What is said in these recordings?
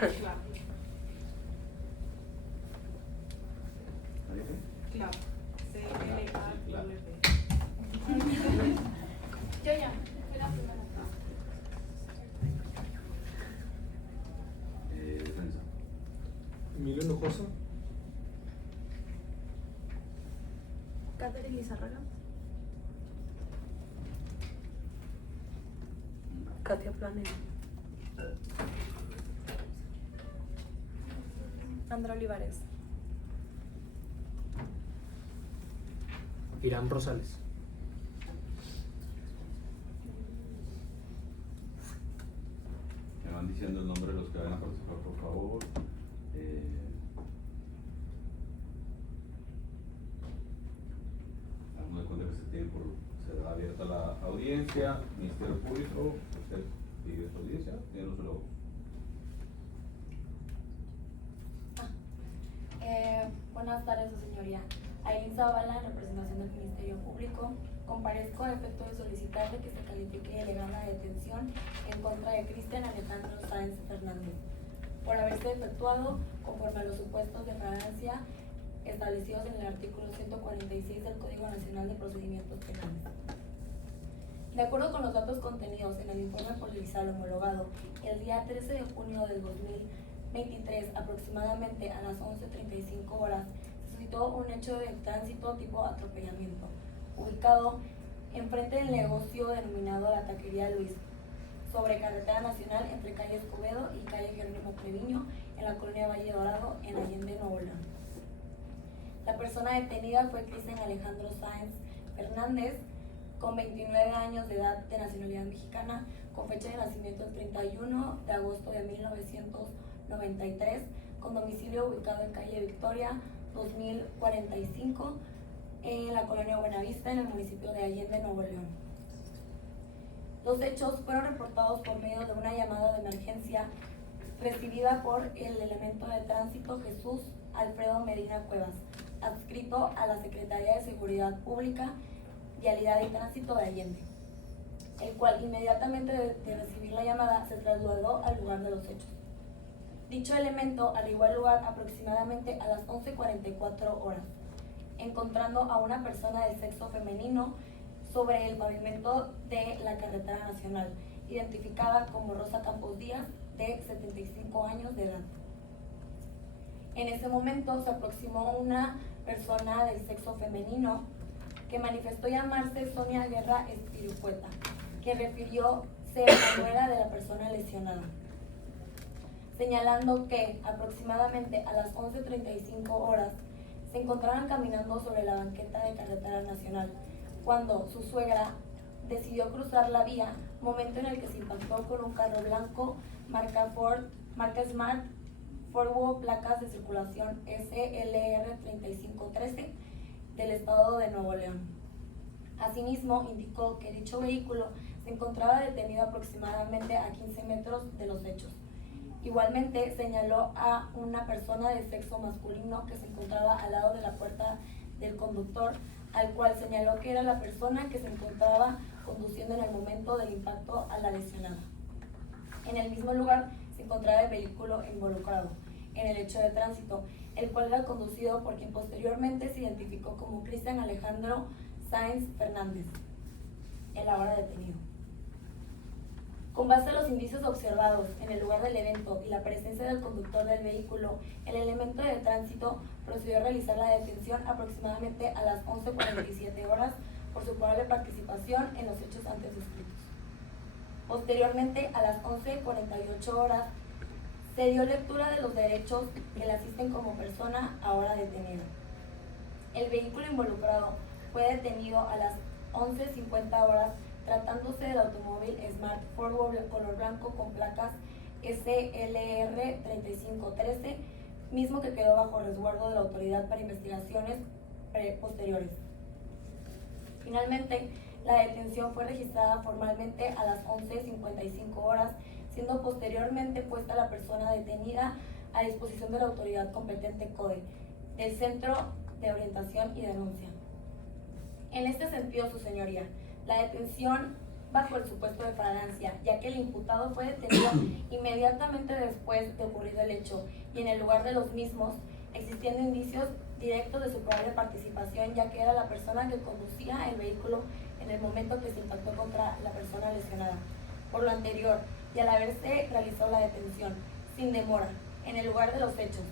Clap. C-L-A-W-P. Yo ya, fui la primera. Defensa. Emilio Hinojosa. Catherine Lizarraga. Katia Planel. Andra Olivares. Irán Rosales. Me van diciendo el nombre de los que van a participar, por favor. Damos de cuenta que se da abierta la audiencia. Ministerio Público, usted pide su audiencia, tiene su logo. Buenas tardes, su señoría. Ailín Zavala, en representación del Ministerio Público, comparezco a efecto de solicitarle que se califique de legal la detención en contra de Cristian Alejandro Sáenz Fernández, por haberse efectuado conforme a los supuestos de fragancia establecidos en el artículo 146 del Código Nacional de Procedimientos Penales. De acuerdo con los datos contenidos en el informe policial homologado el día 13 de junio del 2023, aproximadamente a las 11:35 horas, se suscitó un hecho de tránsito tipo atropellamiento, ubicado enfrente del negocio denominado La Taquería Luis, sobre carretera nacional entre calle Escobedo y calle Jerónimo Treviño, en la colonia Valle Dorado, en Allende, Nuevo León. La persona detenida fue Cristian Alejandro Sáenz Fernández, con 29 años de edad, de nacionalidad mexicana, con fecha de nacimiento el 31 de agosto de 1993, con domicilio ubicado en calle Victoria 2045, en la colonia Buenavista, en el municipio de Allende, Nuevo León. Los hechos fueron reportados por medio de una llamada de emergencia recibida por el elemento de tránsito Jesús Alfredo Medina Cuevas, adscrito a la Secretaría de Seguridad Pública, Vialidad y Tránsito de Allende, el cual inmediatamente de recibir la llamada se trasladó al lugar de los hechos. Dicho elemento arribó al lugar aproximadamente a las 11:44 horas, encontrando a una persona del sexo femenino sobre el pavimento de la carretera nacional, identificada como Rosa Campos Díaz, de 75 años de edad. En ese momento se aproximó una persona del sexo femenino que manifestó llamarse Sonia Guerra Espiricueta, que refirió ser la nuera de la persona lesionada, señalando que aproximadamente a las 11:35 horas se encontraban caminando sobre la banqueta de carretera nacional, cuando su suegra decidió cruzar la vía, momento en el que se impactó con un carro blanco marca Smart, Forward, placas de circulación SLR 3513 del estado de Nuevo León. Asimismo, indicó que dicho vehículo se encontraba detenido aproximadamente a 15 metros de los hechos. Igualmente, señaló a una persona de sexo masculino que se encontraba al lado de la puerta del conductor, al cual señaló que era la persona que se encontraba conduciendo en el momento del impacto a la lesionada. En el mismo lugar se encontraba el vehículo involucrado en el hecho de tránsito, el cual era conducido por quien posteriormente se identificó como Cristian Alejandro Sáenz Fernández, el ahora detenido. Con base a los indicios observados en el lugar del evento y la presencia del conductor del vehículo, el elemento de tránsito procedió a realizar la detención aproximadamente a las 11:47 horas por su probable participación en los hechos antes descritos. Posteriormente, a las 11:48 horas, se dio lectura de los derechos que le asisten como persona ahora detenida. El vehículo involucrado fue detenido a las 11:50 horas, tratándose del automóvil Smart Forward color blanco con placas SLR 3513, mismo que quedó bajo resguardo de la autoridad para investigaciones posteriores. Finalmente, la detención fue registrada formalmente a las 11:55 horas, siendo posteriormente puesta la persona detenida a disposición de la autoridad competente CODE, del Centro de Orientación y Denuncia. En este sentido, su señoría, la detención bajo el supuesto de flagrancia, ya que el imputado fue detenido inmediatamente después de ocurrido el hecho y en el lugar de los mismos, existiendo indicios directos de su probable participación, ya que era la persona que conducía el vehículo en el momento que se impactó contra la persona lesionada. Por lo anterior, y al haberse realizado la detención sin demora en el lugar de los hechos,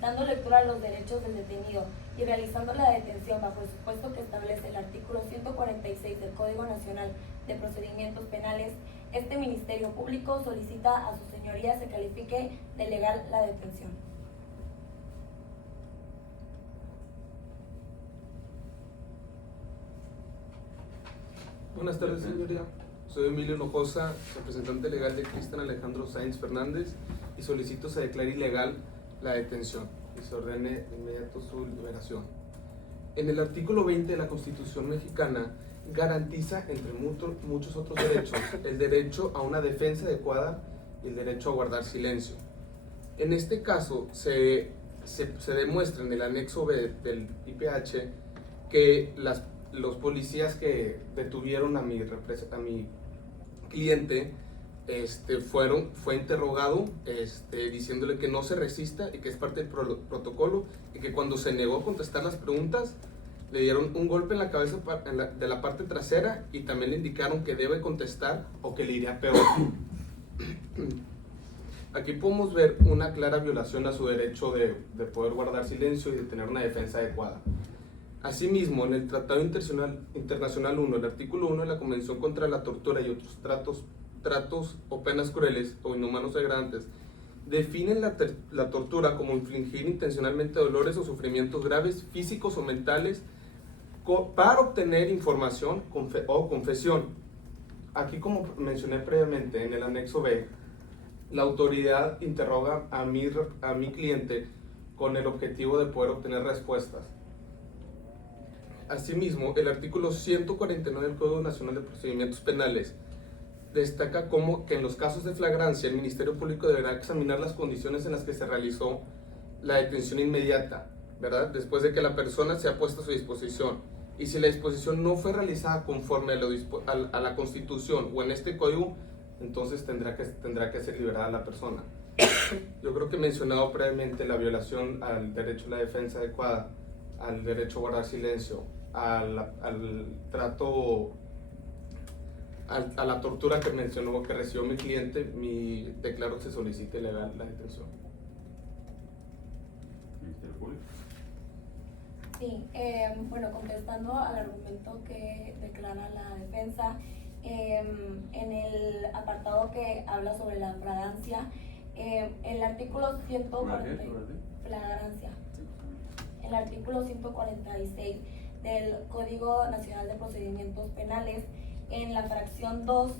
dando lectura a los derechos del detenido y realizando la detención bajo el supuesto que establece el artículo 146 del Código Nacional de Procedimientos Penales, este Ministerio Público solicita a su señoría se califique de legal la detención. Buenas tardes, señoría. Soy Emilio Hinojosa, representante legal de Cristian Alejandro Sáenz Fernández, y solicito se declare ilegal la detención y se ordene de inmediato su liberación. En el artículo 20 de la Constitución mexicana garantiza, entre muchos otros derechos, el derecho a una defensa adecuada y el derecho a guardar silencio. En este caso, se demuestra en el anexo B del IPH que los policías que detuvieron a mi cliente fue interrogado diciéndole que no se resista y que es parte del protocolo, y que cuando se negó a contestar las preguntas le dieron un golpe en la cabeza de la parte trasera y también le indicaron que debe contestar o que le iría peor. Aquí podemos ver una clara violación a su derecho de poder guardar silencio y de tener una defensa adecuada. Asimismo, en el Tratado Internacional 1, el artículo 1 de la Convención contra la Tortura y otros tratos o penas crueles o inhumanos o degradantes, definen la tortura como infligir intencionalmente dolores o sufrimientos graves, físicos o mentales, para obtener información o confesión. Aquí, como mencioné previamente, en el anexo B, la autoridad interroga a mi cliente con el objetivo de poder obtener respuestas. Asimismo, el artículo 149 del Código Nacional de Procedimientos Penales destaca que en los casos de flagrancia el Ministerio Público deberá examinar las condiciones en las que se realizó la detención inmediata, ¿verdad? Después de que la persona sea puesta a su disposición. Y si la disposición no fue realizada conforme a la Constitución o en este código, entonces tendrá que ser liberada la persona. Yo creo que he mencionado previamente la violación al derecho a la defensa adecuada, al derecho a guardar silencio, a la tortura que mencionó que recibió mi cliente. Declaro que se solicite legal la detención. Ministerio Público. Sí, bueno, contestando al argumento que declara la defensa, en el apartado que habla sobre la flagrancia, el artículo 140, flagrancia, el artículo 146 del Código Nacional de Procedimientos Penales, en la fracción 2,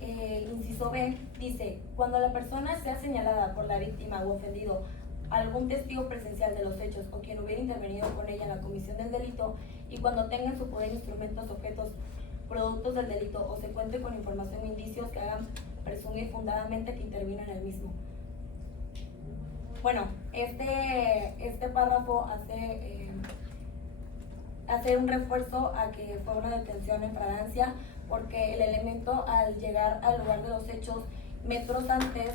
inciso B, dice: cuando la persona sea señalada por la víctima o ofendido, algún testigo presencial de los hechos o quien hubiera intervenido con ella en la comisión del delito, y cuando tenga en su poder instrumentos, objetos, productos del delito, o se cuente con información o indicios que hagan presumir fundadamente que intervino en el mismo. Bueno, este párrafo hace un refuerzo a que fue una detención en flagrancia, porque el elemento, al llegar al lugar de los hechos, metros antes,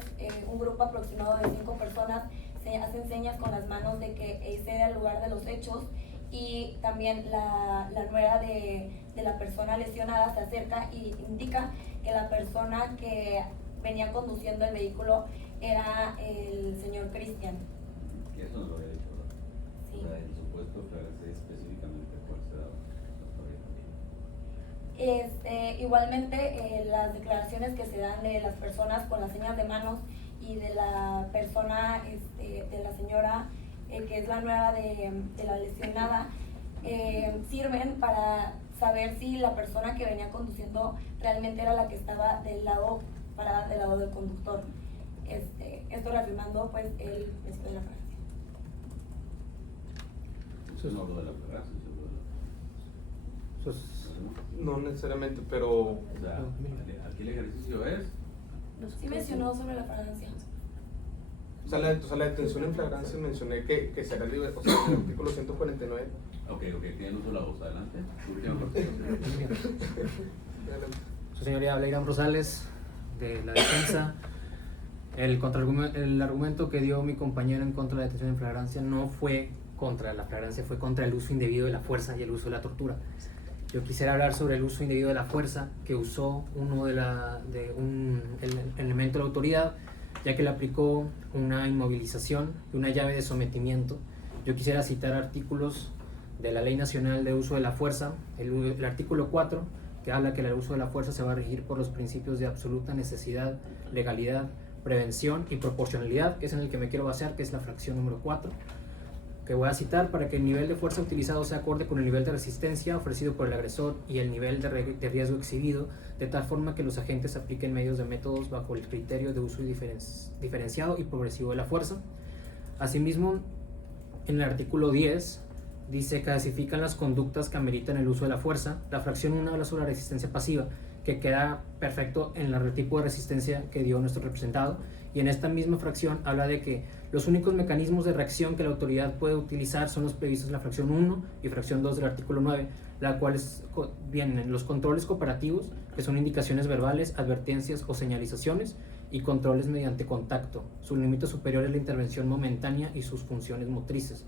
un grupo aproximado de 5 personas se hacen señas con las manos de que ese era el lugar de los hechos, y también la nuera de la persona lesionada se acerca y indica que la persona que venía conduciendo el vehículo era el señor Cristian. Que eso no lo había dicho, ¿verdad? Sí. O sea, el supuesto flagrancia específicamente cuál será. Igualmente, las declaraciones que se dan de las personas con las señas de manos y de la persona, de la señora que es la nuera de la lesionada, sirven para saber si la persona que venía conduciendo realmente era la que estaba parada del lado del conductor. Esto reafirmando pues el principio de la flagrancia. Usted no habló de la flagrancia, No necesariamente, pero o sea, aquí el ejercicio es. Sí mencionó sobre la flagrancia. o sea, la detención en flagrancia mencioné que será libre, o sea, en el artículo 149. Ok, tiene uso la voz. Adelante. Su última participación. Su señoría, habla Irán Rosales, de la defensa. El argumento que dio mi compañero en contra de la detención en flagrancia no fue contra la flagrancia, fue contra el uso indebido de la fuerza y el uso de la tortura. Yo quisiera hablar sobre el uso indebido de la fuerza que usó un elemento de la autoridad, ya que le aplicó una inmovilización y una llave de sometimiento. Yo quisiera citar artículos de la Ley Nacional de Uso de la Fuerza, el artículo 4, que habla que el uso de la fuerza se va a regir por los principios de absoluta necesidad, legalidad, prevención y proporcionalidad, que es en el que me quiero basar, que es la fracción número 4, que voy a citar para que el nivel de fuerza utilizado sea acorde con el nivel de resistencia ofrecido por el agresor y el nivel de riesgo exhibido, de tal forma que los agentes apliquen medios de métodos bajo el criterio de uso diferenciado y progresivo de la fuerza. Asimismo, en el artículo 10 dice: clasifican las conductas que ameritan el uso de la fuerza. La fracción 1 habla sobre la resistencia pasiva, que queda perfecto en el tipo de resistencia que dio nuestro representado, y en esta misma fracción habla de que los únicos mecanismos de reacción que la autoridad puede utilizar son los previstos en la fracción 1 y fracción 2 del artículo 9, la cual vienen los controles cooperativos, que son indicaciones verbales, advertencias o señalizaciones, y controles mediante contacto. Su límite superior es la intervención momentánea y sus funciones motrices.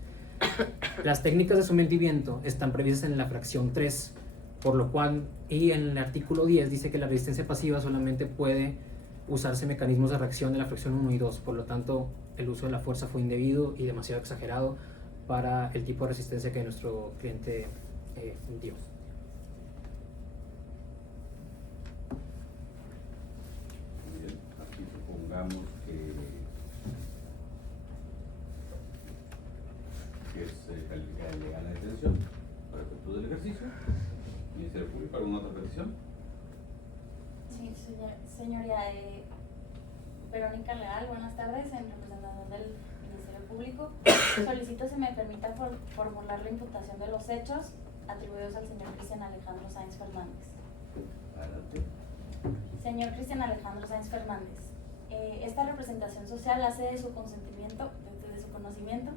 Las técnicas de sometimiento están previstas en la fracción 3, por lo cual, y en el artículo 10 dice que la resistencia pasiva solamente puede usarse mecanismos de reacción de la fracción 1 y 2, por lo tanto el uso de la fuerza fue indebido y demasiado exagerado para el tipo de resistencia que nuestro cliente dio. Muy bien, aquí supongamos que se califica de legal la detención para efectos del ejercicio. Ministerio Público, ¿alguna otra petición? Sí, señoría, Verónica Leal, buenas tardes, en representación del Ministerio Público. Solicito se me permita formular la imputación de los hechos atribuidos al señor Cristian Alejandro Sáenz Fernández. Adelante. Señor Cristian Alejandro Sáenz Fernández, esta representación social hace de su consentimiento, de su conocimiento,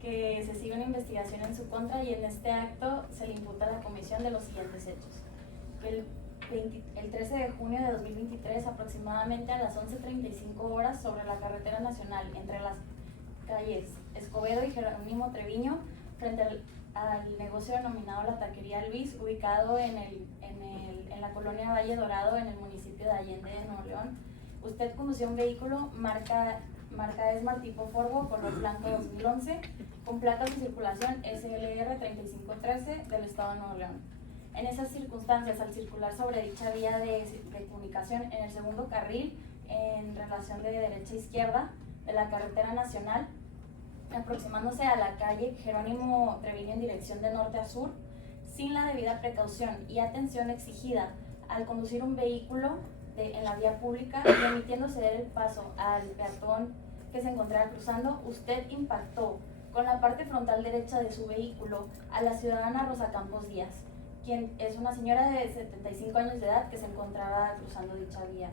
que se sigue una investigación en su contra, y en este acto se le imputa la comisión de los siguientes hechos. El 13 de junio de 2023, aproximadamente a las 11:35 horas, sobre la carretera nacional entre las calles Escobedo y Jerónimo Treviño, frente al negocio denominado La Taquería Luis, ubicado en la colonia Valle Dorado, en el municipio de Allende, de Nuevo León, usted condució un vehículo marca Esmar tipo Forbo, color blanco 2011, con placas de circulación SLR 3513 del estado de Nuevo León. En esas circunstancias, al circular sobre dicha vía de comunicación en el segundo carril, en relación de derecha a izquierda de la carretera nacional, aproximándose a la calle Jerónimo Treviño en dirección de norte a sur, sin la debida precaución y atención exigida al conducir un vehículo en la vía pública, permitiendo ceder el paso al peatón que se encontraba cruzando, usted impactó con la parte frontal derecha de su vehículo a la ciudadana Rosa Campos Díaz, quien es una señora de 75 años de edad que se encontraba cruzando dicha vía.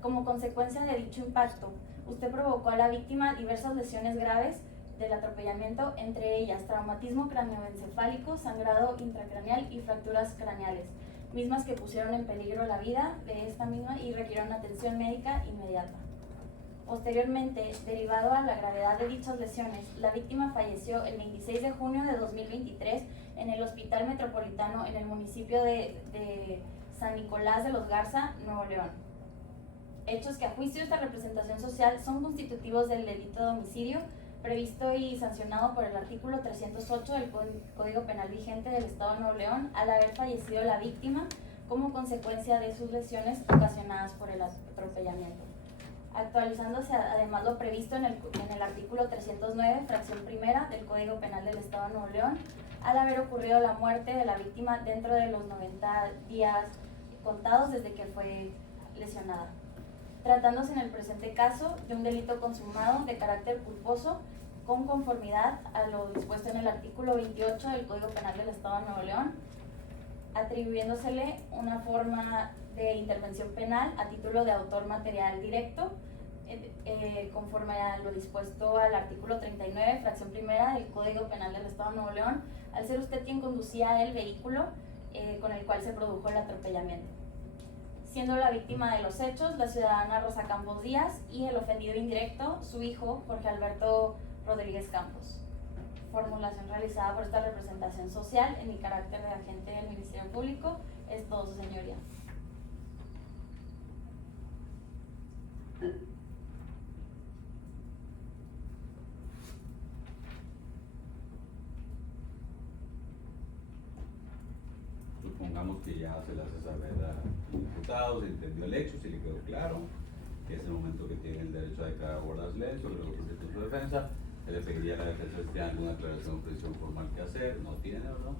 Como consecuencia de dicho impacto, usted provocó a la víctima diversas lesiones graves del atropellamiento, entre ellas traumatismo craneoencefálico, sangrado intracraneal y fracturas craneales, mismas que pusieron en peligro la vida de esta misma y requirieron atención médica inmediata. Posteriormente, derivado a la gravedad de dichas lesiones, la víctima falleció el 26 de junio de 2023 en el Hospital Metropolitano en el municipio de San Nicolás de los Garza, Nuevo León. Hechos que a juicio de esta representación social son constitutivos del delito de homicidio previsto y sancionado por el artículo 308 del Código Penal vigente del Estado de Nuevo León, al haber fallecido la víctima como consecuencia de sus lesiones ocasionadas por el atropellamiento. Actualizándose además lo previsto en el artículo 309, fracción primera del Código Penal del Estado de Nuevo León, al haber ocurrido la muerte de la víctima dentro de los 90 días contados desde que fue lesionada. Tratándose en el presente caso de un delito consumado de carácter culposo, con conformidad a lo dispuesto en el artículo 28 del Código Penal del Estado de Nuevo León, atribuyéndosele una forma de intervención penal a título de autor material directo, conforme a lo dispuesto al artículo 39, fracción primera del Código Penal del Estado de Nuevo León, al ser usted quien conducía el vehículo con el cual se produjo el atropellamiento. siendo la víctima de los hechos la ciudadana Rosa Campos Díaz y el ofendido indirecto, su hijo, Jorge Alberto Rodríguez Campos. Formulación realizada por esta representación social en mi carácter de agente del Ministerio Público. Es todo, su señoría. Supongamos que ya se le hace saber al imputado, se entendió el hecho, se le quedó claro, que es el momento que tiene el derecho a declarar o guardar silencio, luego presenta su defensa, se le pediría a la defensa si tiene alguna aclaración o presión formal que hacer, no tiene, ¿verdad?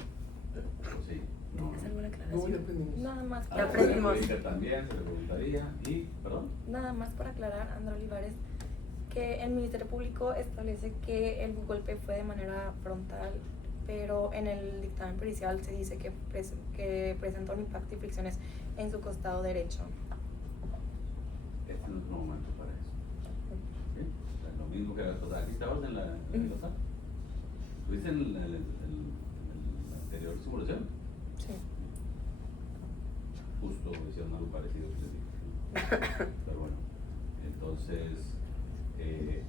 Pues sí, no. ¿Es alguna No, ya aclaración? aprendimos. Nada más. A Ya la aprendimos. jurídica también se le preguntaría, y, perdón, Nada más para aclarar, Andra Olivares, que el Ministerio Público establece que el golpe fue de manera frontal, pero en el dictamen pericial se dice que presenta un impacto y fricciones en su costado derecho. este no es el momento para eso. ¿Sí? O sea, lo mismo que la cosa, aquí estabas en la nota. ¿Tuviste en la anterior simulación? Sí. Justo hicieron algo parecido que les dije. Pero bueno, entonces,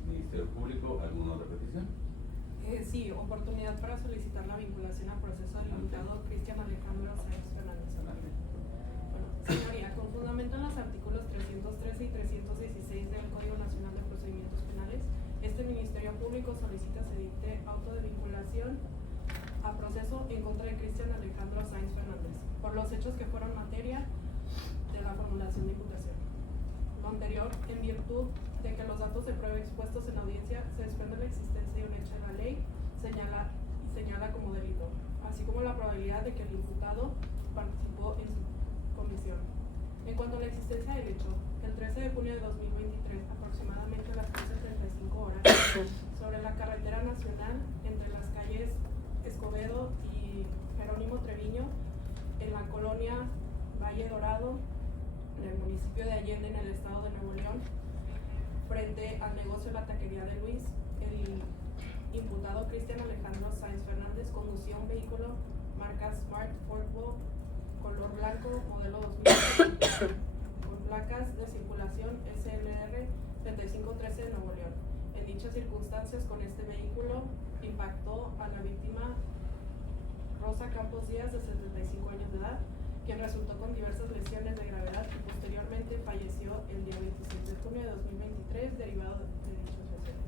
Ministerio Público, ¿alguna otra petición? Sí, oportunidad para solicitar la vinculación a proceso del imputado Cristian Alejandro Sáenz Fernández. Bueno, señoría, con fundamento en los artículos 313 y 316 del Código Nacional de Procedimientos Penales, este Ministerio Público solicita se dicte auto de vinculación a proceso en contra de Cristian Alejandro Sáenz Fernández por los hechos que fueron materia de la formulación de imputación. Lo anterior, en virtud de que los datos de prueba expuestos en audiencia se desprende la existencia de un hecho de la ley, señala como delito, así como la probabilidad de que el imputado participó en su comisión. En cuanto a la existencia del hecho, el 13 de junio de 2023, aproximadamente a las 13:35 horas, sobre la carretera nacional entre las calles Escobedo y Jerónimo Treviño, en la colonia Valle Dorado, en el municipio de Allende, en el estado de Nuevo León, frente al negocio La Taquería de Luis, el imputado Cristian Alejandro Sáenz Fernández conducía un vehículo marca Smart Volvo color blanco, modelo 2020, con placas de circulación SLR 3513 de Nuevo León. En dichas circunstancias, con este vehículo impactó a la víctima Rosa Campos Díaz, de 75 años de edad, quien resultó con diversas lesiones de gravedad y posteriormente falleció el día 27 de junio de 2023 derivado de dichas lesiones.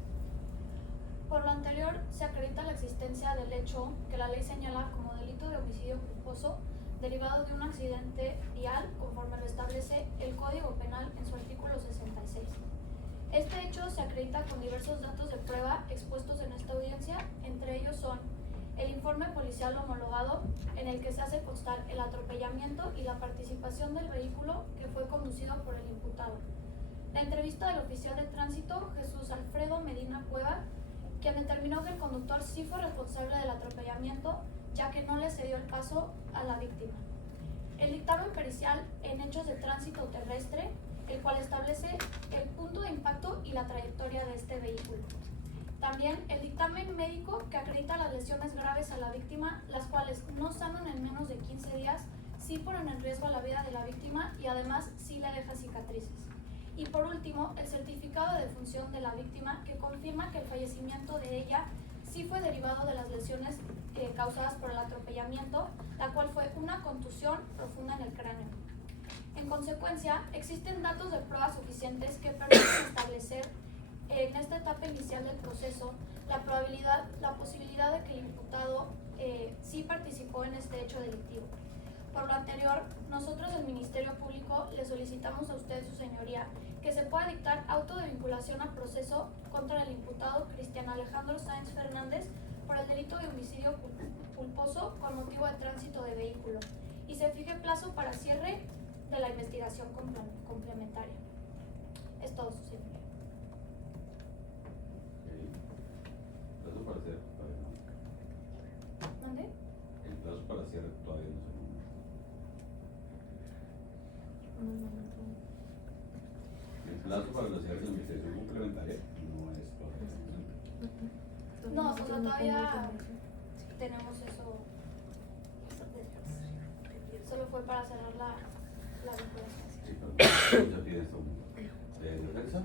Por lo anterior, se acredita la existencia del hecho que la ley señala como delito de homicidio culposo derivado de un accidente vial, conforme lo establece el Código Penal en su artículo 66. Este hecho se acredita con diversos datos de prueba expuestos en esta audiencia, entre ellos son el informe policial homologado, en el que se hace constar el atropellamiento y la participación del vehículo que fue conducido por el imputado. La entrevista del oficial de tránsito, Jesús Alfredo Medina Cueva, quien determinó que el conductor sí fue responsable del atropellamiento, ya que no le cedió el paso a la víctima. El dictamen pericial en hechos de tránsito terrestre, el cual establece el punto de impacto y la trayectoria de este vehículo. También el dictamen médico que acredita las lesiones graves a la víctima, las cuales no sanan en menos de 15 días, sí ponen en riesgo la vida de la víctima y además sí le deja cicatrices. Y por último, el certificado de defunción de la víctima, que confirma que el fallecimiento de ella sí fue derivado de las lesiones causadas por el atropellamiento, la cual fue una contusión profunda en el cráneo. En consecuencia, existen datos de prueba suficientes que permiten establecer en esta etapa inicial del proceso la posibilidad de que el imputado sí participó en este hecho delictivo. Por lo anterior, nosotros del Ministerio Público le solicitamos a usted, su señoría, que se pueda dictar auto de vinculación a proceso contra el imputado Cristian Alejandro Sáenz Fernández por el delito de homicidio culposo con motivo de tránsito de vehículo y se fije plazo para cierre de la investigación complementaria. Es todo, su señoría. El plazo para cierre todavía no. ¿Mande? El plazo para cierre todavía no se El plazo para la cierre de la investigación complementaria no es todavía. No, o sea, todavía tenemos eso. Solo fue para cerrar la vinculación. Sí, perdón. Ya tienes tu defensa.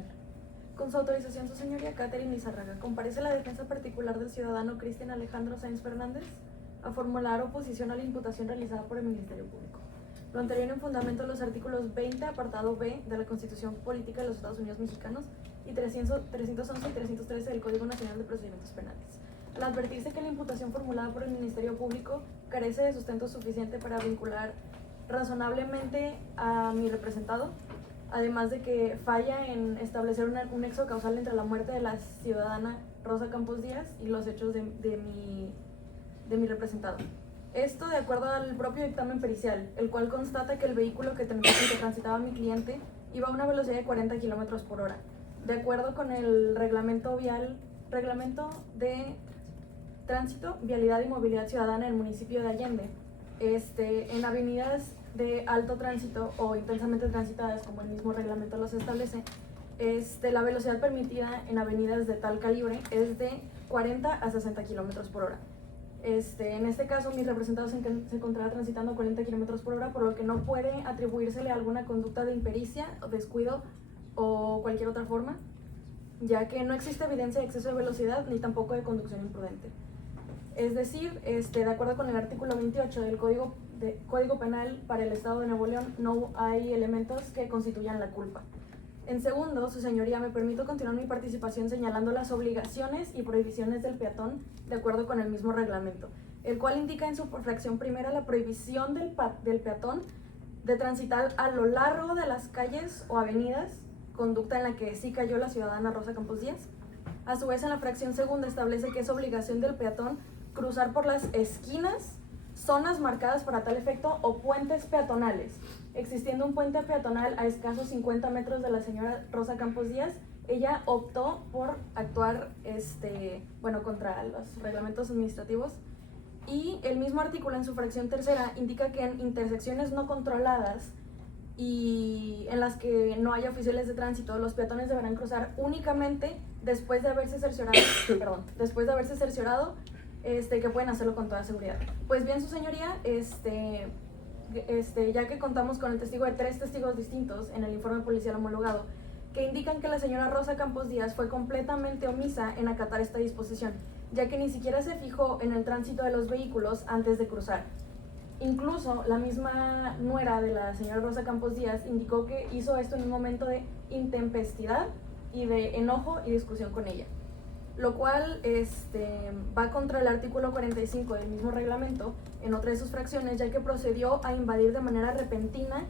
Con su autorización, su señoría, Catherine Lizárraga, comparece la defensa particular del ciudadano Cristian Alejandro Sáenz Fernández a formular oposición a la imputación realizada por el Ministerio Público. Lo anterior en fundamento de los artículos 20, apartado B de la Constitución Política de los Estados Unidos Mexicanos y 311 y 313 del Código Nacional de Procedimientos Penales. Al advertirse que la imputación formulada por el Ministerio Público carece de sustento suficiente para vincular razonablemente a mi representado, además de que falla en establecer un nexo causal entre la muerte de la ciudadana Rosa Campos Díaz y los hechos de mi representado. Esto de acuerdo al propio dictamen pericial, el cual constata que el vehículo que transitaba mi cliente iba a una velocidad de 40 kilómetros por hora. De acuerdo con el reglamento de tránsito, vialidad y movilidad ciudadana del municipio de Allende, en avenidas de alto tránsito o intensamente transitadas, como el mismo reglamento los establece, la velocidad permitida en avenidas de tal calibre es de 40 a 60 kilómetros por hora. En este caso, mi representado se encontraba transitando 40 kilómetros por hora, por lo que no puede atribuírsele alguna conducta de impericia, descuido o cualquier otra forma, ya que no existe evidencia de exceso de velocidad ni tampoco de conducción imprudente. Es decir, de acuerdo con el artículo 28 del Código Penal para el Estado de Nuevo León, no hay elementos que constituyan la culpa. En segundo, su señoría, me permito continuar mi participación señalando las obligaciones y prohibiciones del peatón de acuerdo con el mismo reglamento, el cual indica en su fracción primera la prohibición del peatón de transitar a lo largo de las calles o avenidas, conducta en la que sí cayó la ciudadana Rosa Campos Díaz. A su vez, en la fracción segunda establece que es obligación del peatón cruzar por las esquinas, zonas marcadas para tal efecto o puentes peatonales. Existiendo un puente peatonal a escasos 50 metros de la señora Rosa Campos Díaz, ella optó por actuar contra los reglamentos administrativos, y el mismo artículo en su fracción tercera indica que en intersecciones no controladas y en las que no haya oficiales de tránsito, los peatones deberán cruzar únicamente después de haberse cerciorado que pueden hacerlo con toda seguridad. Pues bien, su señoría, ya que contamos con el testigo de 3 testigos distintos en el informe policial homologado, que indican que la señora Rosa Campos Díaz fue completamente omisa en acatar esta disposición, ya que ni siquiera se fijó en el tránsito de los vehículos antes de cruzar. Incluso la misma nuera de la señora Rosa Campos Díaz indicó que hizo esto en un momento de intempestividad y de enojo y discusión con ella, lo cual va contra el artículo 45 del mismo reglamento en otra de sus fracciones, ya que procedió a invadir de manera repentina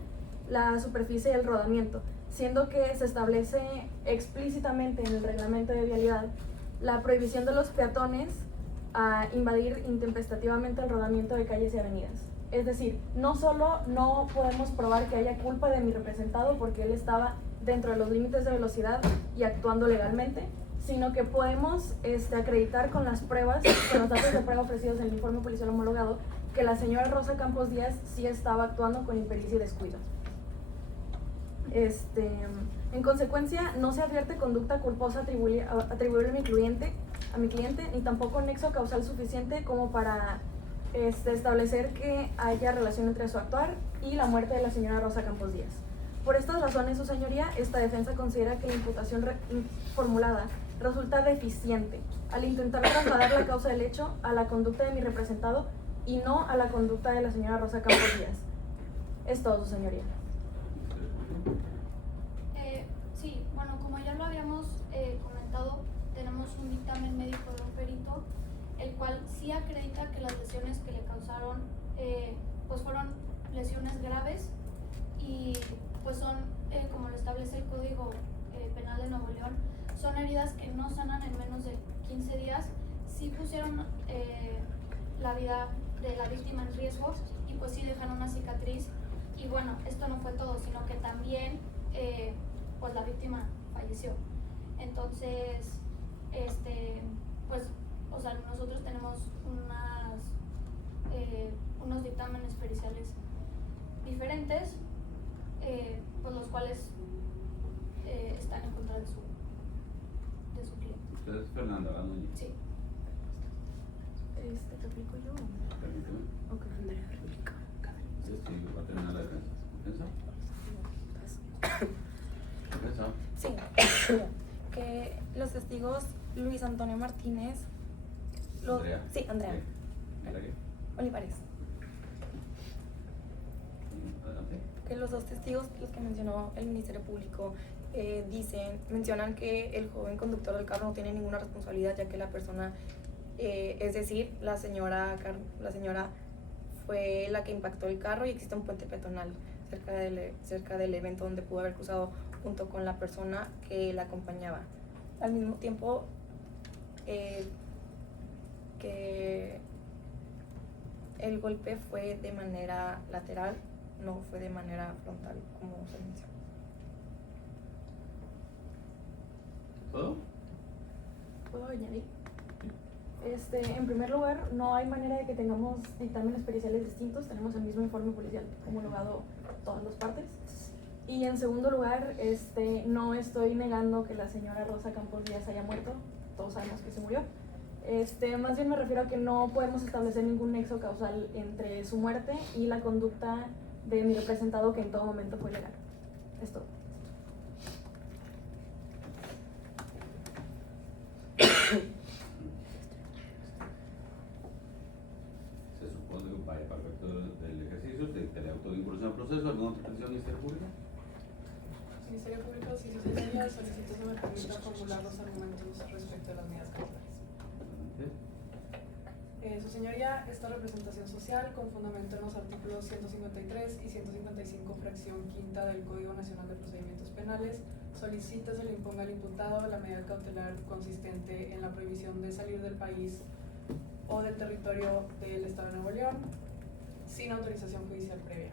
la superficie del rodamiento, siendo que se establece explícitamente en el reglamento de vialidad la prohibición de los peatones a invadir intempestivamente el rodamiento de calles y avenidas. Es decir, no solo no podemos probar que haya culpa de mi representado porque él estaba dentro de los límites de velocidad y actuando legalmente, sino que podemos acreditar con las pruebas, con los datos de prueba ofrecidos en el informe policial homologado, que la señora Rosa Campos Díaz sí estaba actuando con impericia y descuido. En consecuencia, no se advierte conducta culposa atribuible a mi cliente, ni tampoco nexo causal suficiente como para establecer que haya relación entre su actuar y la muerte de la señora Rosa Campos Díaz. Por estas razones, su señoría, esta defensa considera que la imputación formulada resulta deficiente al intentar trasladar la causa del hecho a la conducta de mi representado y no a la conducta de la señora Rosa Campos Díaz. Es todo, su señoría. Sí, bueno, como ya lo habíamos comentado, tenemos un dictamen médico de un perito, el cual sí acredita que las lesiones que le causaron pues fueron lesiones graves y pues son, como lo establece el Código Penal de Nuevo León, son heridas que no sanan en menos de 15 días, sí pusieron la vida de la víctima en riesgo y pues sí dejaron una cicatriz. Y bueno, esto no fue todo, sino que también pues la víctima falleció. Entonces, pues, o sea, nosotros tenemos unos dictámenes periciales diferentes, pues los cuales están en contra de su cliente. ¿Usted es Fernanda Núñez? Sí. ¿Te aplico yo? Permíteme. Ok. ¿Usted sí va a terminar la defensa? ¿Defensa? Eso. Sí, que los testigos Luis Antonio Martínez, Andrea. Sí, Andrea. Sí. ¿Mira qué? Olivares, Adelante. que los dos testigos, los que mencionó el Ministerio Público, mencionan que el joven conductor del carro no tiene ninguna responsabilidad, ya que la persona, es decir, la señora fue la que impactó el carro y existe un puente peatonal cerca del evento donde pudo haber cruzado junto con la persona que la acompañaba. Al mismo tiempo, que el golpe fue de manera lateral, no fue de manera frontal, como se menciona. ¿Todo? ¿Puedo añadir? En primer lugar, no hay manera de que tengamos dictámenes periciales distintos, tenemos el mismo informe policial homologado todas las partes. Y en segundo lugar, no estoy negando que la señora Rosa Campos Díaz haya muerto, todos sabemos que se murió. Más bien me refiero a que no podemos establecer ningún nexo causal entre su muerte y la conducta de mi representado, que en todo momento fue legal. Es todo. Se supone que para efecto del ejercicio te dictaré auto de incursión al proceso. ¿Alguna otra petición, Ministerio Público? Ministerio Público, si su señoría solicita se me permita formular los argumentos respecto a las medidas cautelares. Su señoría, esta representación social, con fundamento en los artículos 153 y 155, fracción quinta del Código Nacional de Procedimientos Penales, solicita se le imponga al imputado la medida cautelar consistente en la prohibición de salir del país o del territorio del Estado de Nuevo León sin autorización judicial previa.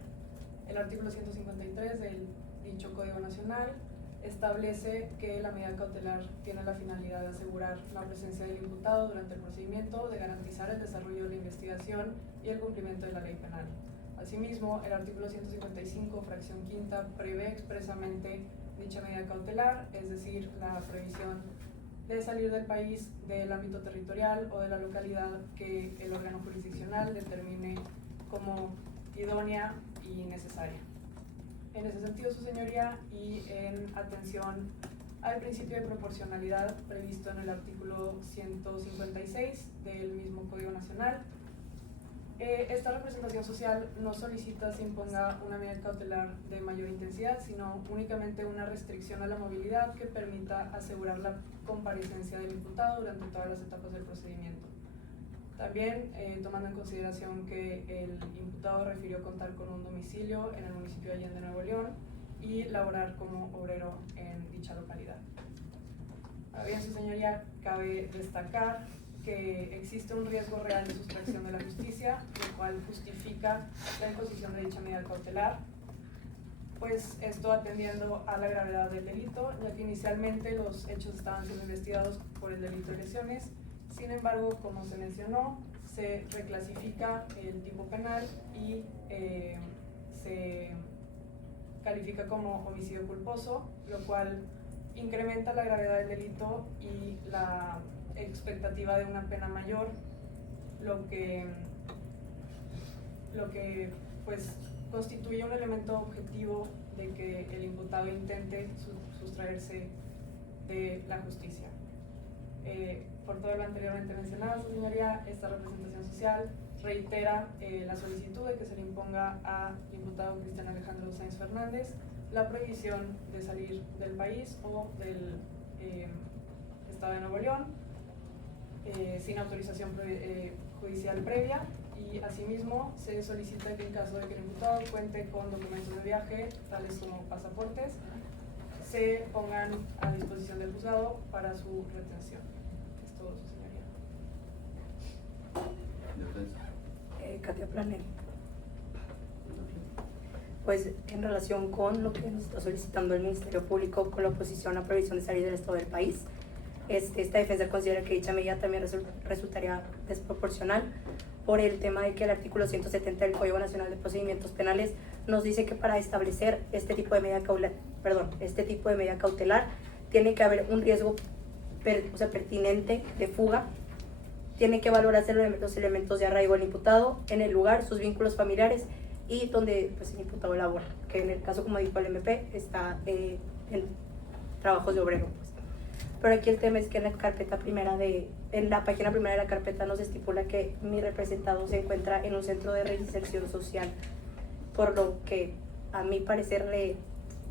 El artículo 153 del dicho Código Nacional establece que la medida cautelar tiene la finalidad de asegurar la presencia del imputado durante el procedimiento, de garantizar el desarrollo de la investigación y el cumplimiento de la ley penal. Asimismo, el artículo 155, fracción quinta, prevé expresamente dicha medida cautelar, es decir, la prohibición de salir del país, del ámbito territorial o de la localidad que el órgano jurisdiccional determine como idónea y necesaria. En ese sentido, su señoría, y en atención al principio de proporcionalidad previsto en el artículo 156 del mismo Código Nacional, esta representación social no solicita se imponga una medida cautelar de mayor intensidad, sino únicamente una restricción a la movilidad que permita asegurar la comparecencia del imputado durante todas las etapas del procedimiento. También, tomando en consideración que el imputado refirió contar con un domicilio en el municipio de Allende, Nuevo León, y laborar como obrero en dicha localidad. Ahora bien, su señoría, cabe destacar que existe un riesgo real de sustracción de la justicia, lo cual justifica la imposición de dicha medida cautelar, pues esto atendiendo a la gravedad del delito, ya que inicialmente los hechos estaban siendo investigados por el delito de lesiones. Sin embargo, como se mencionó, se reclasifica el tipo penal y se califica como homicidio culposo, lo cual incrementa la gravedad del delito y la expectativa de una pena mayor, lo que pues constituye un elemento objetivo de que el imputado intente sustraerse de la justicia. Por todo lo anteriormente mencionado, su señoría, esta representación social reitera la solicitud de que se le imponga al imputado Cristian Alejandro Sáenz Fernández la prohibición de salir del país o del Estado de Nuevo León sin autorización judicial previa, y asimismo se solicita que en caso de que el imputado cuente con documentos de viaje, tales como pasaportes, se pongan a disposición del juzgado para su retención. Es todo, su señoría. Defensa. Katia Planel. Pues en relación con lo que nos está solicitando el Ministerio Público con la oposición a prohibición de salir del estado del país, esta defensa considera que dicha medida también resultaría desproporcional por el tema de que el artículo 170 del Código Nacional de Procedimientos Penales nos dice que para establecer este tipo de medida cautelar tiene que haber un riesgo pertinente de fuga, tiene que valorarse los elementos de arraigo del imputado en el lugar, sus vínculos familiares y donde pues, el imputado labora, que en el caso, como dijo el MP, está en trabajos de obrero. Pues. Pero aquí el tema es que en la carpeta primera en la página primera de la carpeta nos estipula que mi representado se encuentra en un centro de reinserción social, por lo que a mi parecer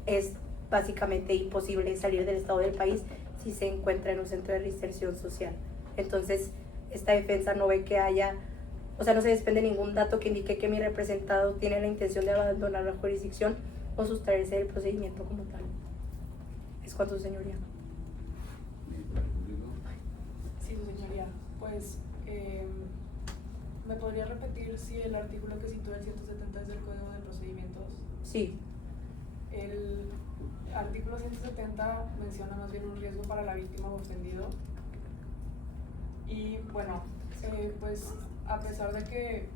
es básicamente imposible salir del estado del país si se encuentra en un centro de reinserción social. Entonces, esta defensa no ve que haya, o sea, no se desprende ningún dato que indique que mi representado tiene la intención de abandonar la jurisdicción o sustraerse del procedimiento como tal. Es cuanto, su señoría. Sí, su señoría. Pues, ¿me podría repetir si el artículo que sitúa el 170 es del Código de Procedimientos? Sí. El artículo 170 menciona más bien un riesgo para la víctima o ofendido. Y bueno, pues a pesar de que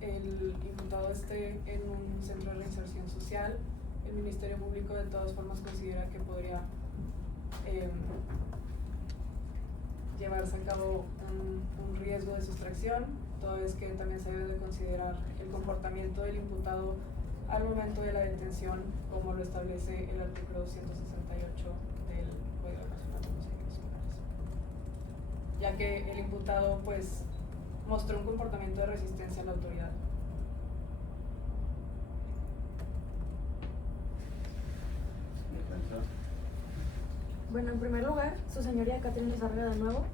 el imputado esté en un centro de reinserción social, el Ministerio Público de todas formas considera que podría llevarse a cabo un riesgo de sustracción, toda vez que también se debe de considerar el comportamiento del imputado al momento de la detención, como lo establece el artículo 168 del Código Nacional de Procedimientos Penales, ya que el imputado pues mostró un comportamiento de resistencia a la autoridad. Bueno, en primer lugar, su señoría Catherine Lizárraga de nuevo.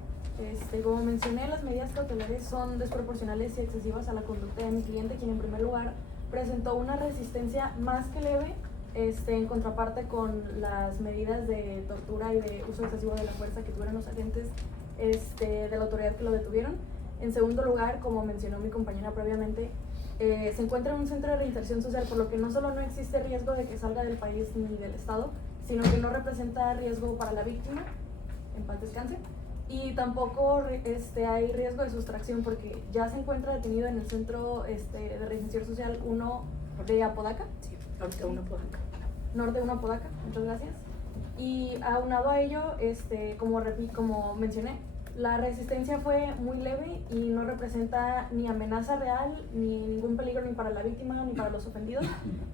Como mencioné, las medidas cautelares son desproporcionales y excesivas a la conducta de mi cliente, quien en primer lugar presentó una resistencia más que leve, en contraparte con las medidas de tortura y de uso excesivo de la fuerza que tuvieron los agentes de la autoridad que lo detuvieron. En segundo lugar, como mencionó mi compañera previamente, se encuentra en un centro de reinserción social, por lo que no solo no existe riesgo de que salga del país ni del estado, sino que no representa riesgo para la víctima, en paz descanse, y tampoco hay riesgo de sustracción porque ya se encuentra detenido en el centro de reinserción social 1 de Apodaca. Sí, norte 1 Apodaca. Norte 1 Apodaca, muchas gracias. Y aunado a ello, como mencioné, la resistencia fue muy leve y no representa ni amenaza real, ni ningún peligro ni para la víctima ni para los ofendidos,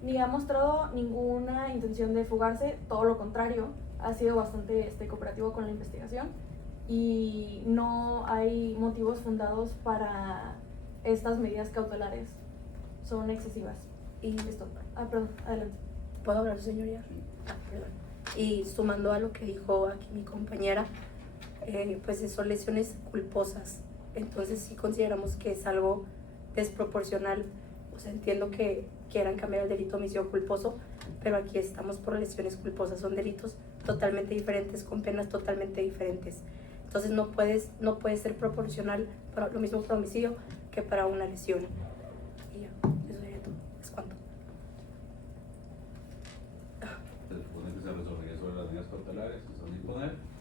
ni ha mostrado ninguna intención de fugarse, todo lo contrario, ha sido bastante cooperativo con la investigación y no hay motivos fundados para estas medidas cautelares, son excesivas. Y Listo. Perdón, adelante. ¿Puedo hablar, su señoría? Perdón. Y sumando a lo que dijo aquí mi compañera, pues son lesiones culposas, entonces sí consideramos que es algo desproporcional. O sea, entiendo que quieran cambiar el delito homicidio culposo, pero aquí estamos por lesiones culposas, son delitos totalmente diferentes, con penas totalmente diferentes. Entonces no puede ser proporcional para lo mismo para homicidio que para una lesión. Y ya, eso sería todo. ¿Es cuánto? Se supone que se resolvería sobre las medidas cautelares que se van a imponer.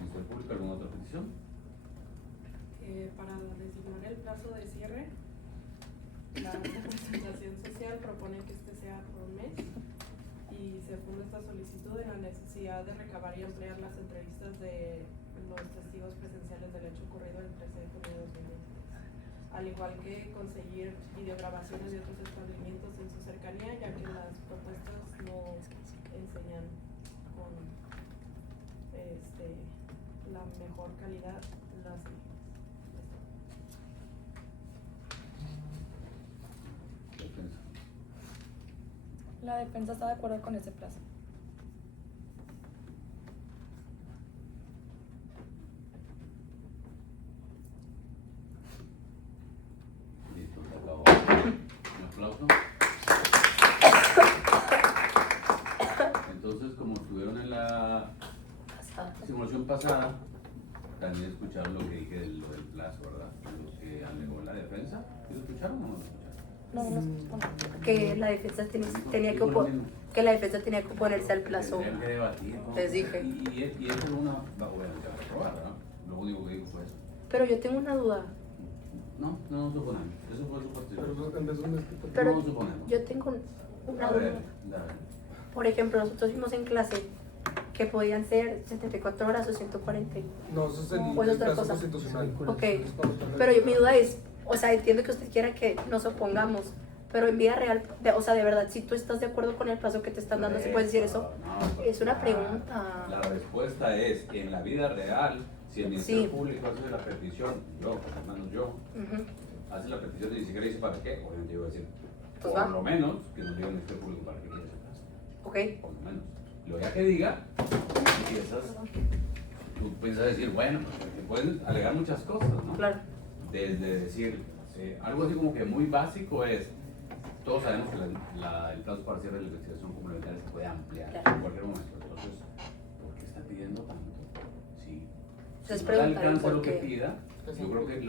¿Ministerio Público alguna otra petición? Para designar el plazo de cierre, la representación social propone que este sea por un mes y se funda esta solicitud en la necesidad de recabar y ampliar las entrevistas de los testigos presenciales del hecho ocurrido el 13 de junio de 2023, al igual que conseguir videograbaciones de otros establecimientos en su cercanía, ya que las propuestas no enseñan con la mejor calidad las Defensa. La defensa está de acuerdo con ese plazo. Listo, se acabó. Un aplauso. Entonces, como estuvieron en la simulación pasada, también escucharon lo que dije de lo del plazo, ¿verdad? Lo que alegó la defensa. ¿Sí lo escucharon o no lo escucharon? No, que la defensa tenía que oponerse al plazo. Tendrían que debatir, ¿no? Les dije. Y eso es una, obviamente va a aprobar, ¿verdad? Lo único que digo fue eso. Pero yo tengo una duda. No suponemos. Eso fue su participación. Pero No suponemos. yo tengo una A duda. ver, dale. Por ejemplo, nosotros vimos en clase que podían ser 74 horas o 140. No, eso es ¿O es el otra plazo cosa? constitucional. Ok, Es cuando está pero mi duda es, o sea, entiendo que usted quiera que nos opongamos, Pero en vida real, o sea, de verdad, si tú estás de acuerdo con el plazo que te están dando, ¿se puedes decir eso? No, Es una la- pregunta. La respuesta es, en la vida real, si el Ministerio Sí. Público hace la petición, yo, por lo menos yo, Ujú. hace la petición y ni siquiera dice para qué, obviamente yo voy a decir, Pues por va. lo menos, que nos diga el Ministerio Público para qué quiere esa casa, Ok. por lo menos. Luego ya que diga, empiezas, tú piensas decir, bueno, pues te pueden alegar muchas cosas, ¿no? Claro. Desde decir, algo así como que muy básico es, todos sabemos que el plazo para cierre de la investigación complementaria se puede ampliar Claro. en cualquier momento. Entonces, ¿por qué está pidiendo tanto? Sí. Entonces, Si no le preguntar alcanza por lo que qué. pida, yo creo que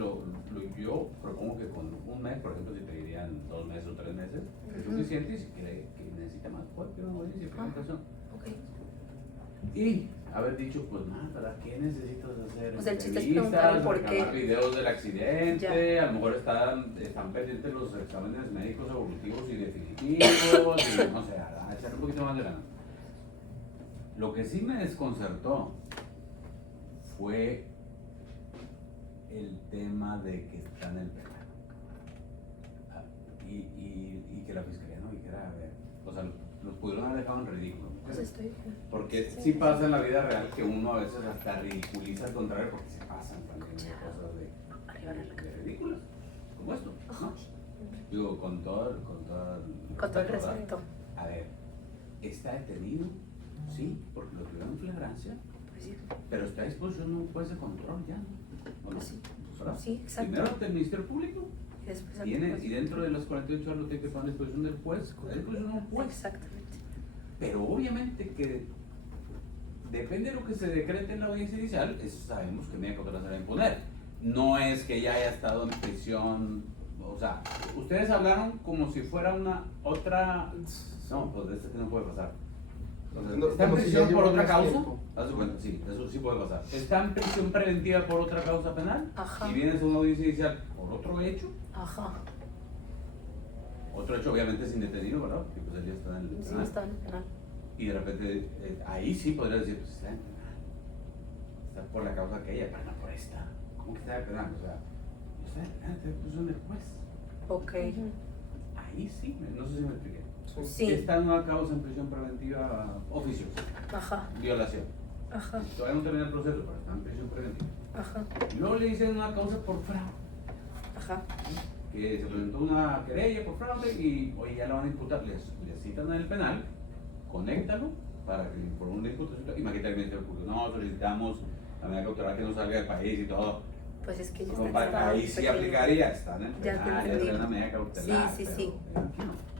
yo propongo que con un mes, por ejemplo, si pedirían 2 meses o 3 meses, es Ujú. suficiente, y si quiere que necesita más, puede pedir una audiencia de presentación. Ok. Y haber dicho, pues nada, ¿para qué necesitas hacer O sea, el chiste es entrevistas, preguntar el por qué. recabar videos del accidente? Ya. A lo mejor están pendientes los exámenes médicos evolutivos y definitivos, y no sé, a echar un poquito más de ganas. Lo que sí me desconcertó fue el tema de que está en el penal. Y que la fiscalía no dijera, a ver, o sea, los pudieron haber dejado en ridículo. Pues estoy. Porque sí pasa en la vida real que uno a veces hasta ridiculiza al contrario porque se pasan también de cosas de ridículas, como esto, ¿no? Digo, con todo el Con todo el ¿verdad? respeto. A ver, ¿está detenido? Sí, porque lo tuvieron en flagrancia, Pues sí. pero está a disposición de un juez de control ya, ¿no? ¿O no? Sí. ¿Verdad? Sí, exacto. Primero ante el Ministerio Público Y después al tiene, juez. y dentro de las 48 horas lo tiene que poner a disposición del juez, a disposición de un juez. Exactamente. Pero obviamente que depende de lo que se decrete en la audiencia inicial, eso sabemos que Mía Contreras se va a imponer. No es que ya haya estado en prisión, o sea, ustedes hablaron como si fuera una otra. No, pues de este no puede pasar. O sea, No, ¿está en como si prisión ya por llevó otra más causa? tiempo. Haz de cuenta, sí, eso sí puede pasar. ¿Está en prisión preventiva por otra causa penal? Ajá. Y vienes a una audiencia inicial por otro hecho. Ajá. Otro hecho obviamente es indetenido, ¿verdad? Porque pues él ya está en el Sí, penal. está en el penal. Y de repente, ahí sí podría decir, pues está en penal. Está por la causa aquella, pero no por esta. ¿Cómo que está en penal? O sea, está en penal, está en prisión del juez. Ok. Ahí sí, no sé si me expliqué. Sí. Está en una causa en prisión preventiva oficiosa, Ajá. violación. Ajá. Todavía no termina el proceso, pero está en prisión preventiva. Ajá. Y luego le dicen una causa por fraude, Ajá. que se presentó una querella por fraude y hoy ya la van a imputar. Les citan en el penal, conéctalo para que por una imputación. Imagínate el Ministerio Público, no, solicitamos la medida cautelar que no salga del país y todo. Pues es que ya Compadre, está ahí sí aplicaría, están en el Ya te penal, ya entendí. traen la medida cautelar. Sí, sí, pero sí. aquí no.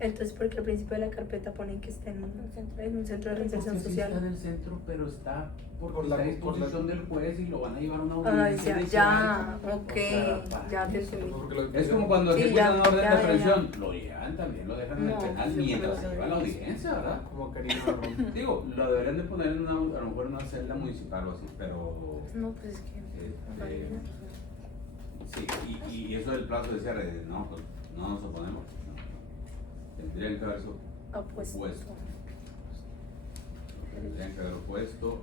Entonces, porque al principio de la carpeta ponen que está en un centro de reinserción Porque sí está en social. el centro, pero está Por está la- a disposición del juez y lo van a llevar a una Ah, audiencia. ya, inicial. ok, O sea, ¿para ya qué? te entendí. Porque lo- Es como cuando Sí, ejecutan ya, una orden ya, de ya, aprehensión, lo llevan también, lo dejan en el No, penal pues yo mientras creo se que lleva la debería. audiencia, ¿verdad? Como Karina Barrón. Digo, lo deberían de poner en una, a lo mejor en una celda municipal o así, pero No, pues es que. sí, y eso del plazo de cierre, no, pues no nos oponemos. ¿No? Tendrían que haberse Apuesto. opuesto. Tendrían que haber opuesto,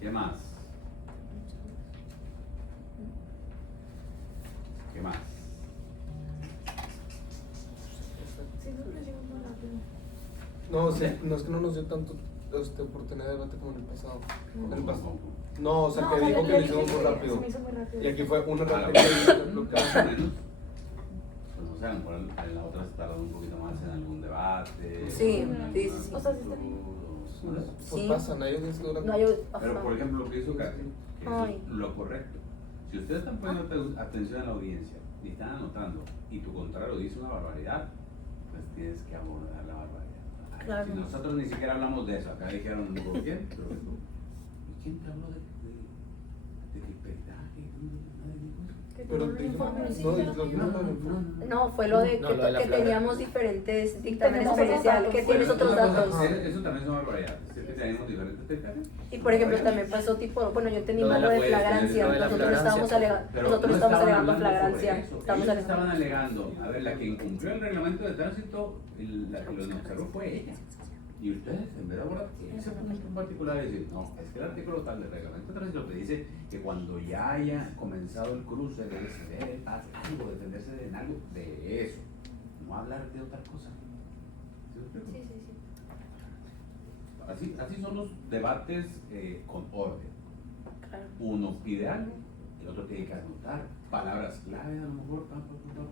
¿qué más? ¿Qué más? Sí, no les llegó muy rápido. No, sí, no es que no nos dio tanto oportunidad de debate como en el pasado. En el pasado. No, o sea, No, que dijo que le lo hicimos dije muy que rápido. Se me hizo muy rápido. Y aquí fue una A lo rápida y mejor, creo que- más o menos. Pues no sé, a lo mejor en la otra se tardó un poquito más en algún debate. Sí, o en sí, alguna sí, sí. O sea, sí está actitud, o- Pues Sí. pasan, ellos dicen durante. No, yo. Pero Ajá. por ejemplo, lo que hizo Katy, que Ay. es lo correcto. Si ustedes están poniendo atención a la audiencia y están anotando y tu contrario dice una barbaridad, pues tienes que abordar la barbaridad. Ay, Claro. Si nosotros ni siquiera hablamos de eso, acá dijeron, ¿por quién? Creo que tú. ¿Y quién te habló de peritaje? Nadie dijo eso. Que Pero tiene un dijo- informe, sí, no, pero lo que no, no. No, fue lo de No, que, lo de la que flagra. teníamos diferentes dictámenes Tenemos periciales, otros que datos. tienes Bueno, otros entonces, datos. Eso también son barbaridades. Es que tenemos diferentes peritajes. Y por ejemplo, también pasó tipo, bueno, yo entendí Lo de mal lo la de juez, flagrancia, lo de la nosotros flagrancia. estábamos alegando, Pero nosotros no estábamos estaban alegando hablando sobre flagrancia, eso. estábamos Ellos estaban alegando. alegando, a ver, la que incumplió el reglamento de tránsito, la que lo observó fue ella. Y ustedes, en vez de abordar ese punto en particular, y decir, no, es que el artículo tal del reglamento de tránsito te dice que cuando ya haya comenzado el cruce debe ceder algo, defenderse en algo de eso, no hablar de otra cosa. ¿Sí me explico? Sí, sí, sí. Así son los debates con orden. Claro. Uno pide algo, el otro tiene que anotar palabras clave a lo mejor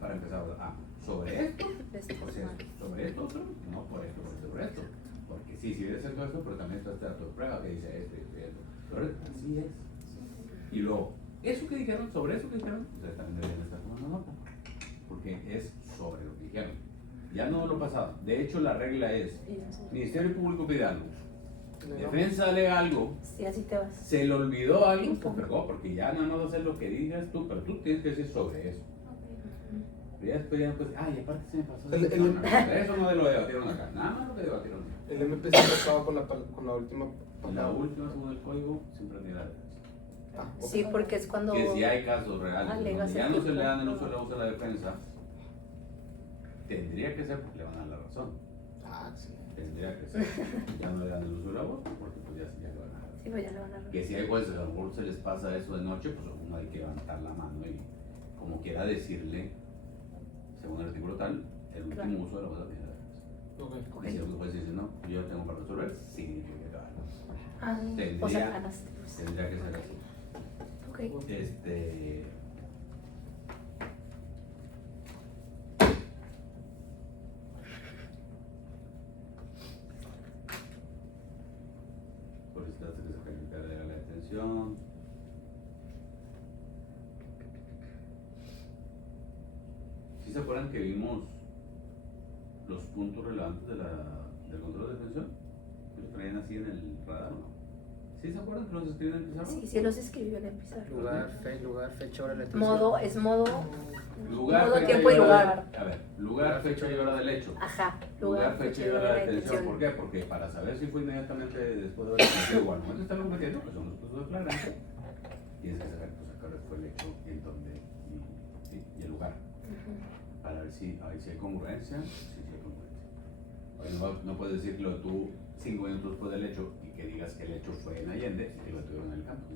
para empezar a hablar. Sobre esto, pues esto, sobre esto otro, no por esto, por esto. Porque sí debe ser todo esto, pero también está este dato de prueba que dice esto y esto. Pero así es. Y luego, eso que dijeron, sobre eso que dijeron, ustedes también deberían estar tomando nota. Porque es sobre lo que dijeron. Ya no lo pasado. De hecho, la regla es: Ministerio Público pide algo, defensa alega algo, Sí, así te vas. se le olvidó algo, Ping se pong. fregó, porque ya nada más hacer lo que digas tú, pero tú tienes que decir sobre eso. Pero ya después ya, pues, ay, aparte se me pasó. Eso no de lo debatieron acá, nada más lo que debatieron acá. El MPC acaba con la última. La última, según el código, siempre tiene la defensa. Ok. Sí, porque es cuando... Que si hay casos reales Alegas donde ya el no se tipo. le dan el uso de la voz a la defensa, tendría que ser porque le van a dar la razón. Ah, sí. Tendría que ser. Ya no le dan el uso de la voz porque pues ya le van a dar. Sí, pues ya le van a... Que si hay jueces, a lo mejor se les pasa eso de noche, pues uno hay que levantar la mano y como quiera decirle, según el artículo tal, el último Claro. uso de la voz a la defensa. Ok. Y si el juez dice, no, yo tengo para resolver, significa que va. Ah, Tendría- o sea, ganaste. Pues. Tendría que ser así. Ok. Solicitaste que se calificara la detención. ¿Sí se acuerdan que vimos los puntos relevantes del control de detención? ¿Que los traían así en el radar o no? ¿Sí se acuerdan que los escribían en el pizarro? Sí, sí los escribió en el pizarro. Lugar, fecha, hora de la detención. Modo, es modo... Lugar, modo, fecha tiempo y hora lugar. A ver, lugar, fecha y hora del hecho. Ajá. Lugar, fecha y hora de detención. ¿Por qué? Porque para saber si fue inmediatamente después de haber cometido o al momento de estarlo cometiendo, que son los casos de flagrante, tienes que saber pues, a qué hora fue el hecho y en dónde y el lugar. Para ver si hay congruencia. Sí hay congruencia. Porque no puedes decirlo tú 5 minutos después del hecho y que digas que el hecho fue en Allende y que lo tuvieron en el campo.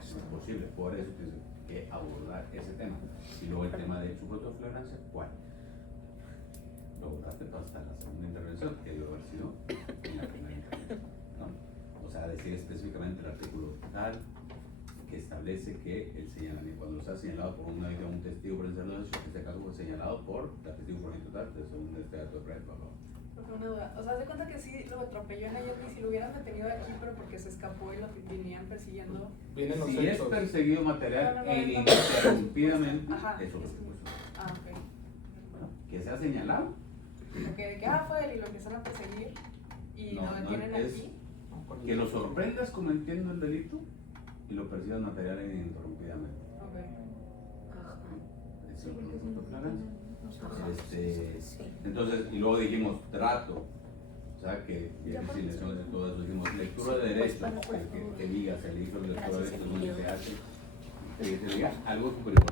Es imposible, por eso tienes que abordar ese tema. Y luego el tema del supuesto de flagrancia, ¿cuál? Lo abordaste hasta la segunda intervención, que debe haber sido en la primera intervención, ¿no? O sea, decir específicamente el artículo tal que establece que el señalamiento, cuando está señalado por una un testigo presencial de hecho, en este caso fue señalado por la testigo por tal, según este dato de prueba. Una duda, o sea, haz de cuenta que sí lo atropelló en Allende y si lo hubieran detenido aquí, pero porque se escapó y lo venían persiguiendo. Vienen los Si es hechos. perseguido material No, e no. ininterrumpidamente, Ajá. eso por supuesto. Ah, ok. Bueno, que sea señalado. Porque fue él y lo empezaron a perseguir y No, lo detienen es- aquí. Que lo sorprendas cometiendo el delito y lo persigas material e ininterrumpidamente. Ok. Ajá. Eso es lo que nosotros flagramos. Ajá. Sí. Entonces, y luego dijimos trato, o sea que conciliación de todo eso, dijimos lectura de derechos, que diga, se le hizo lectura de derechos, donde se hace, que se diga algo súper importante.